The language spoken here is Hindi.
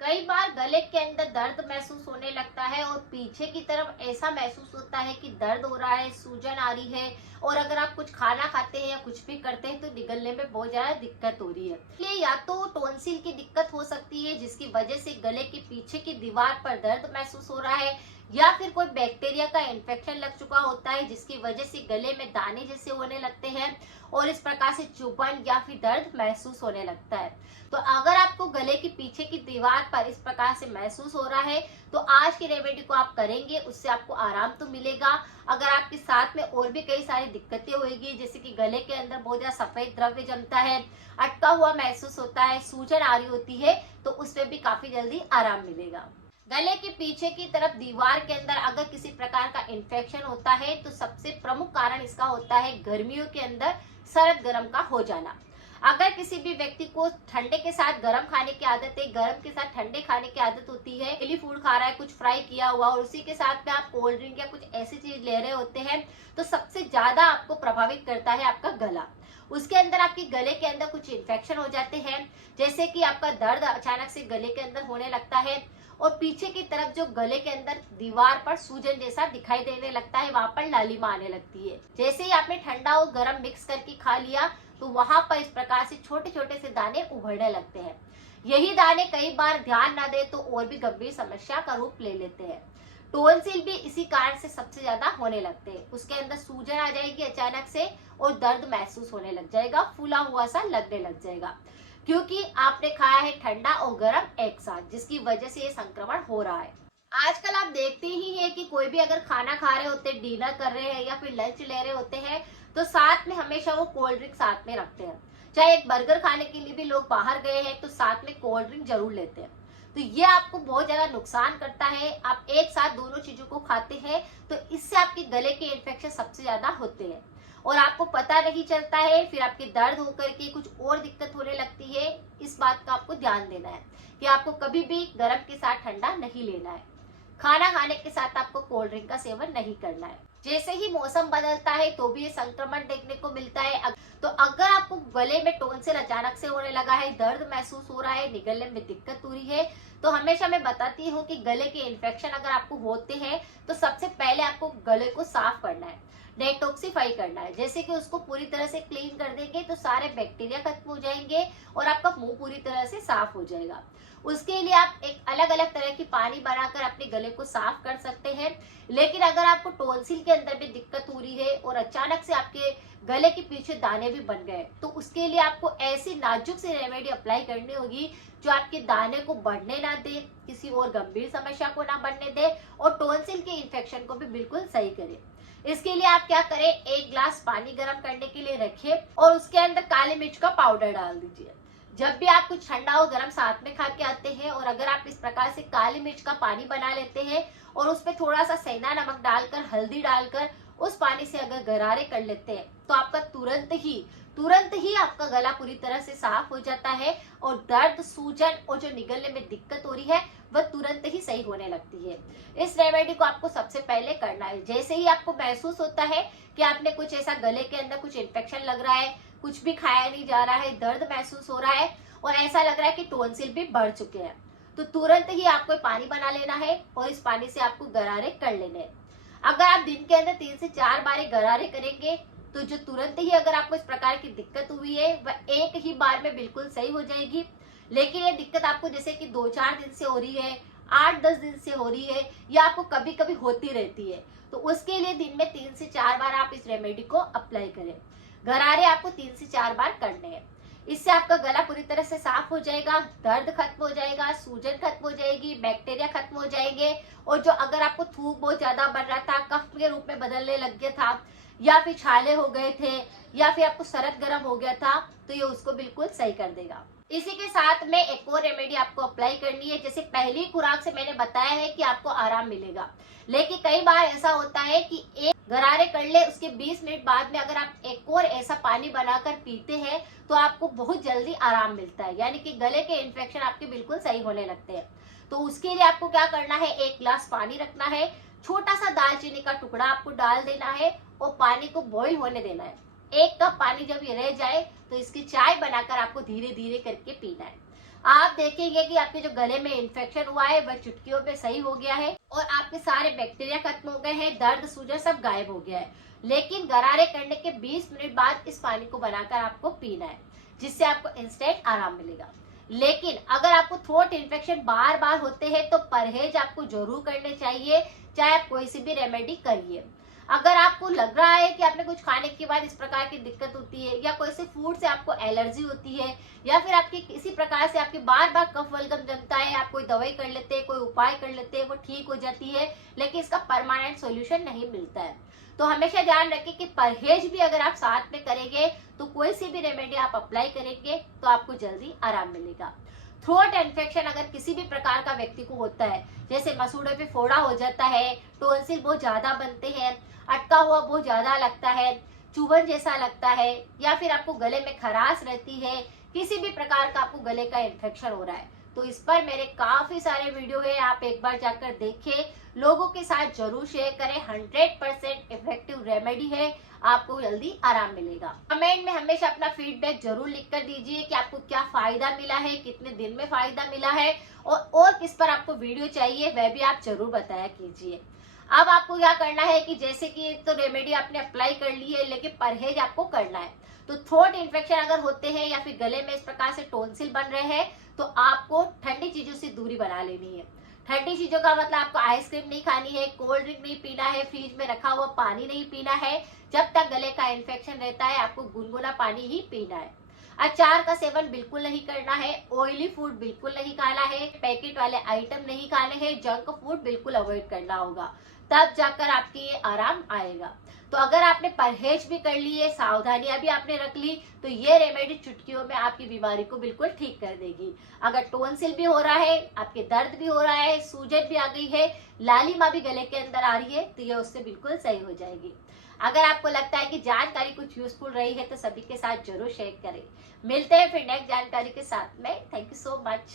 कई बार गले के अंदर दर्द महसूस होने लगता है और पीछे की तरफ ऐसा महसूस होता है कि दर्द हो रहा है, सूजन आ रही है। और अगर आप कुछ खाना खाते हैं या कुछ भी करते हैं तो निगलने में बहुत ज्यादा दिक्कत हो रही है। इसलिए या तो टॉन्सिल की दिक्कत हो सकती है जिसकी वजह से गले के पीछे की दीवार पर दर्द महसूस हो रहा है, या फिर कोई बैक्टीरिया का इन्फेक्शन लग चुका होता है जिसकी वजह से गले में दाने जैसे होने लगते हैं और इस प्रकार से चुभन या फिर दर्द महसूस होने लगता है। तो अगर आपको गले के पीछे की दीवार पर इस प्रकार से महसूस हो रहा है तो आज की रेमेडी को आप करेंगे, उससे आपको आराम तो मिलेगा। अगर आपके साथ में और भी कई सारी दिक्कतें होगी, जैसे कि गले के अंदर बहुत ज्यादा सफेद द्रव्य जमता है, अटका हुआ महसूस होता है, सूजन आ रही होती है, तो उसमें भी काफी जल्दी आराम मिलेगा। गले के पीछे की तरफ दीवार के अंदर अगर किसी प्रकार का इन्फेक्शन होता है तो सबसे प्रमुख कारण इसका होता है गर्मियों के अंदर सर्द गर्म का हो जाना। अगर किसी भी व्यक्ति को ठंडे के साथ गर्म खाने की आदत है, गर्म के साथ ठंडे खाने की आदत होती है, ऑयली फूड खा रहा है, कुछ फ्राई किया हुआ, और उसी के साथ में आप कोल्ड ड्रिंक या कुछ ऐसी चीज ले रहे होते हैं, तो सबसे ज्यादा आपको प्रभावित करता है आपका गला। उसके अंदर आपके गले के अंदर कुछ इन्फेक्शन हो जाते हैं, जैसे कि आपका दर्द अचानक से गले के अंदर होने लगता है और पीछे की तरफ जो गले के अंदर दीवार पर सूजन जैसा दिखाई देने लगता है, वहां पर लालिमा आने लगती है। जैसे ही आपने ठंडा और गर्म मिक्स करके खा लिया तो वहां पर इस प्रकार से छोटे छोटे से दाने उभरने लगते हैं। यही दाने कई बार ध्यान ना दे तो और भी गंभीर समस्या का रूप ले लेते हैं। टोन्सिल भी इसी कारण से सबसे ज्यादा होने लगते हैं। उसके अंदर सूजन आ जाएगी अचानक से और दर्द महसूस होने लग जाएगा, फूला हुआ सा लगने लग जाएगा, क्योंकि आपने खाया है ठंडा और गर्म एक साथ, जिसकी वजह से ये संक्रमण हो रहा है। आजकल आप देखते ही हैं कि कोई भी अगर खाना खा रहे होते हैं, डिनर कर रहे हैं या फिर लंच ले रहे होते हैं, तो साथ में हमेशा वो कोल्ड ड्रिंक साथ में रखते हैं। चाहे एक बर्गर खाने के लिए भी लोग बाहर गए हैं तो साथ में कोल्ड ड्रिंक जरूर लेते हैं। तो ये आपको बहुत ज्यादा नुकसान करता है। आप एक साथ दोनों चीजों को खाते हैं तो इससे आपके गले के इन्फेक्शन सबसे ज्यादा होते हैं और आपको पता नहीं चलता है, फिर आपके दर्द होकर के कुछ और दिक्कत होने लगती है। इस बात का आपको ध्यान देना है कि आपको कभी भी गर्म के साथ ठंडा नहीं लेना है। खाना खाने के साथ आपको कोल्ड ड्रिंक का सेवन नहीं करना है। जैसे ही मौसम बदलता है तो भी ये संक्रमण देखने को मिलता है। तो अगर आपको गले में टॉन्सिल अचानक से होने लगा है, दर्द महसूस हो रहा है, निगलने में दिक्कत हो रही है, तो हमेशा मैं बताती हूँ कि गले के इन्फेक्शन अगर आपको होते हैं तो सबसे पहले आपको गले को साफ करना है, डेटॉक्सिफाई करना है। जैसे कि उसको पूरी तरह से क्लीन कर देंगे तो सारे बैक्टीरिया खत्म हो जाएंगे और आपका मुंह पूरी तरह से साफ हो जाएगा। उसके लिए आप एक अलग अलग तरह की पानी बनाकर अपने गले को साफ कर सकते हैं। लेकिन अगर आपको टॉन्सिल के अंदर भी दिक्कत हो रही है और अचानक से आपके गले के पीछे दाने भी बन गए, तो उसके लिए आपको ऐसी नाजुक सी रेमेडी अप्लाई करनी होगी जो आपके दाने को बढ़ने ना दे, किसी और गंभीर समस्या को ना बनने दे और टॉन्सिल के इन्फेक्शन को भी बिल्कुल सही करे। इसके लिए आप क्या करें, एक ग्लास पानी गर्म करने के लिए रखिए और उसके अंदर काली मिर्च का पाउडर डाल दीजिए। जब भी आप कुछ ठंडा और गर्म साथ में खा के आते हैं और अगर आप इस प्रकार से काली मिर्च का पानी बना लेते हैं और उसमें थोड़ा सा सेंधा नमक डालकर, हल्दी डालकर उस पानी से अगर गरारे कर लेते हैं तो आपका तुरंत ही आपका गला पूरी तरह से साफ हो जाता है और दर्द, सूजन और जो निगलने में दिक्कत हो रही है वह तुरंत ही सही होने लगती है। इस रेमेडी को आपको सबसे पहले करना है। जैसे ही आपको महसूस होता है कि आपने कुछ ऐसा गले के अंदर कुछ इन्फेक्शन लग रहा है, कुछ भी खाया नहीं जा रहा है, दर्द महसूस हो रहा है और ऐसा लग रहा है कि टॉन्सिल भी बढ़ चुके हैं, तो तुरंत ही आपको पानी बना लेना है और इस पानी से आपको गरारे कर लेने हैं। अगर आप दिन के अंदर 3 से 4 बार गरारे करेंगे तो जो तुरंत ही अगर आपको इस प्रकार की दिक्कत हुई है वह एक ही बार में बिल्कुल सही हो जाएगी। लेकिन ये दिक्कत आपको जैसे कि 2-4 दिन से हो रही है, 8-10 दिन से हो रही है या आपको कभी कभी होती रहती है, तो उसके लिए दिन में 3 से 4 बार आप इस रेमेडी को अप्लाई करें। गरारे आपको 3 से 4 बार करने हैं। इससे आपका गला पूरी तरह से साफ हो जाएगा, दर्द खत्म हो जाएगा, सूजन खत्म हो जाएगी, बैक्टीरिया खत्म हो जाएंगे और जो अगर आपको थूक बहुत ज्यादा बन रहा था, कफ के रूप में बदलने लग गया था या फिर छाले हो गए थे या फिर आपको सरद गर्म हो गया था, तो ये उसको बिल्कुल सही कर देगा। इसी के साथ में एक और रेमेडी आपको अप्लाई करनी है। जैसे पहली खुराक से मैंने बताया है कि आपको आराम मिलेगा, लेकिन कई बार ऐसा होता है कि एक गरारे कर ले, उसके 20 मिनट बाद में अगर आप एक और ऐसा पानी बनाकर पीते हैं तो आपको बहुत जल्दी आराम मिलता है, यानी कि गले के इन्फेक्शन आपके बिल्कुल सही होने लगते हैं। तो उसके लिए आपको क्या करना है, 1 गिलास पानी रखना है, छोटा सा दालचीनी का टुकड़ा आपको डाल देना है और पानी को बॉईल होने देना है। 1 कप पानी जब ये रह जाए तो इसकी चाय बनाकर आपको धीरे धीरे करके पीना है। आप देखेंगे कि आपके जो गले में इन्फेक्शन हुआ है वह चुटकियों में सही हो गया है और आपके सारे बैक्टीरिया खत्म हो गए हैं, दर्द सूजन सब गायब हो गया है। लेकिन गरारे करने के 20 मिनट बाद इस पानी को बनाकर आपको पीना है, जिससे आपको इंस्टेंट आराम मिलेगा। लेकिन अगर आपको थ्रोट इन्फेक्शन बार बार होते हैं तो परहेज आपको जरूर करने चाहिए, चाहे आप कोई सी भी रेमेडी करिए। अगर आपको लग रहा है कि आपने कुछ खाने के बाद इस प्रकार की दिक्कत होती है, या कोई से फूड से आपको एलर्जी होती है, या फिर आपकी किसी प्रकार से आपकी बार बार कफ वल्गम जमता है, आप कोई दवाई कर लेते हैं, कोई उपाय कर लेते हैं, वो ठीक हो जाती है, लेकिन इसका परमानेंट सॉल्यूशन नहीं मिलता है, तो हमेशा ध्यान रखें कि परहेज भी अगर आप साथ में करेंगे तो कोई सी भी रेमेडी आप अप्लाई करेंगे तो आपको जल्दी आराम मिलेगा। थ्रोट इन्फेक्शन अगर किसी भी प्रकार का व्यक्ति को होता है, जैसे मसूड़े पे फोड़ा हो जाता है, टॉन्सिल बहुत ज्यादा बनते हैं, अटका हुआ बहुत ज्यादा लगता है, चुभन जैसा लगता है, या फिर आपको गले में खराश रहती है, किसी भी प्रकार का आपको गले का इन्फेक्शन हो रहा है, तो इस पर मेरे काफी सारे वीडियो है, आप एक बार जाकर देखें, लोगों के साथ जरूर शेयर करें। 100% इफेक्टिव रेमेडी है, आपको जल्दी आराम मिलेगा। कमेंट में हमेशा अपना फीडबैक जरूर लिख कर दीजिए कि आपको क्या फायदा मिला है, कितने दिन में फायदा मिला है, और किस पर आपको वीडियो चाहिए वह भी आप जरूर बताया कीजिए। अब आपको क्या करना है कि जैसे कि तो रेमेडी आपने अप्लाई कर ली है, लेकिन परहेज आपको करना है। तो थ्रोट इन्फेक्शन अगर होते हैं या फिर गले में इस प्रकार से टॉन्सिल बन रहे हैं, तो आपको ठंडी चीजों से दूरी बना लेनी है। ठंडी चीजों का मतलब आपको आइसक्रीम नहीं खानी है, कोल्ड ड्रिंक नहीं पीना है, फ्रिज में रखा हुआ पानी नहीं पीना है। जब तक गले का इन्फेक्शन रहता है आपको गुनगुना पानी ही पीना है। अचार का सेवन बिल्कुल नहीं करना है, ऑयली फूड बिल्कुल नहीं खाना है, पैकेट वाले आइटम नहीं खाने हैं, जंक फूड बिल्कुल अवॉइड करना होगा, तब जाकर आपके ये आराम आएगा। तो अगर आपने परहेज भी कर लिए, सावधानियां भी आपने रख ली, तो ये रेमेडी चुटकियों में आपकी बीमारी को बिल्कुल ठीक कर देगी। अगर टॉन्सिल भी हो रहा है, आपके दर्द भी हो रहा है, सूजन भी आ गई है, लालिमा भी गले के अंदर आ रही है, तो ये उससे बिल्कुल सही हो जाएगी। अगर आपको लगता है कि जानकारी कुछ यूजफुल रही है तो सभी के साथ जरूर शेयर करें। मिलते हैं फिर नेक्स्ट जानकारी के साथ में। Thank you so much.